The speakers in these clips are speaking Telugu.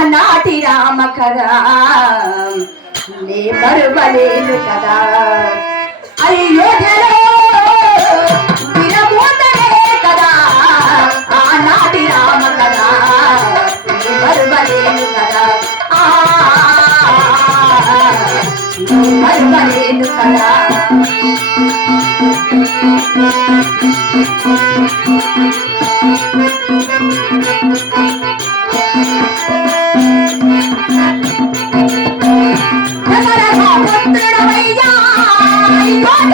ఆనాటి రామ కదా. నే మరువలేను కదా అయ్యో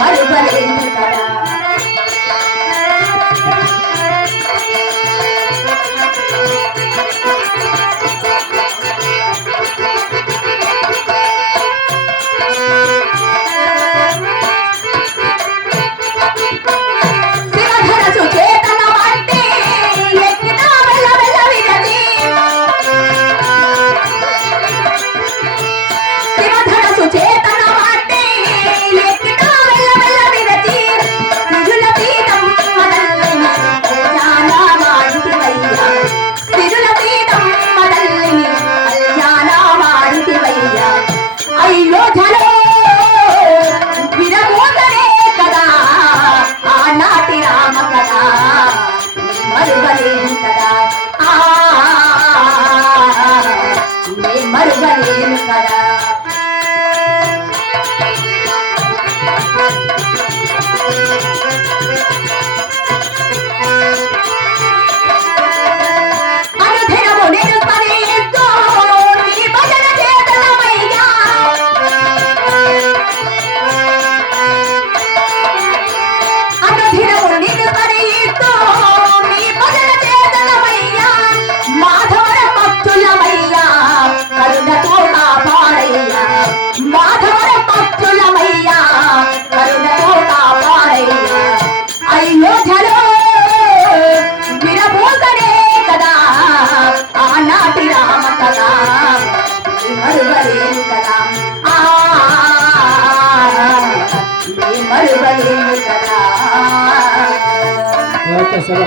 மறுபடியும் ఓకే సరే